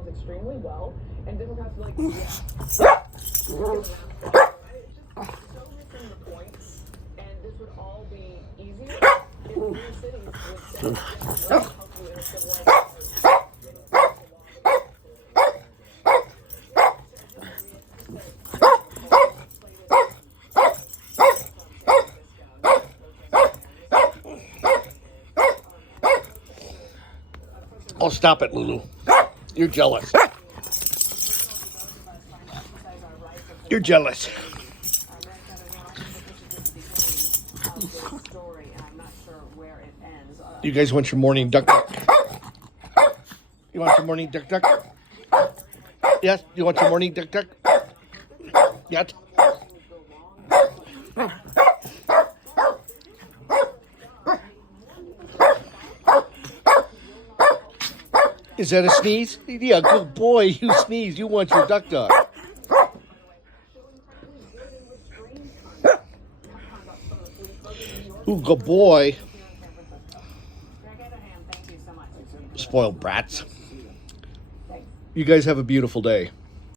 themselves extremely well, and Democrats are like, yeah. It's just so missing the point, and this would all be easier if new cities would say, hopefully in a civil rights. Oh, stop it, Lulu. You're jealous. You're jealous. You guys want your morning duck duck? You want your morning duck duck? Yes? You want your morning duck duck? Yet? Is that a sneeze? Yeah, good boy. You sneeze. You want your duck duck. Ooh, good boy. Spoiled brats. You guys have a beautiful day.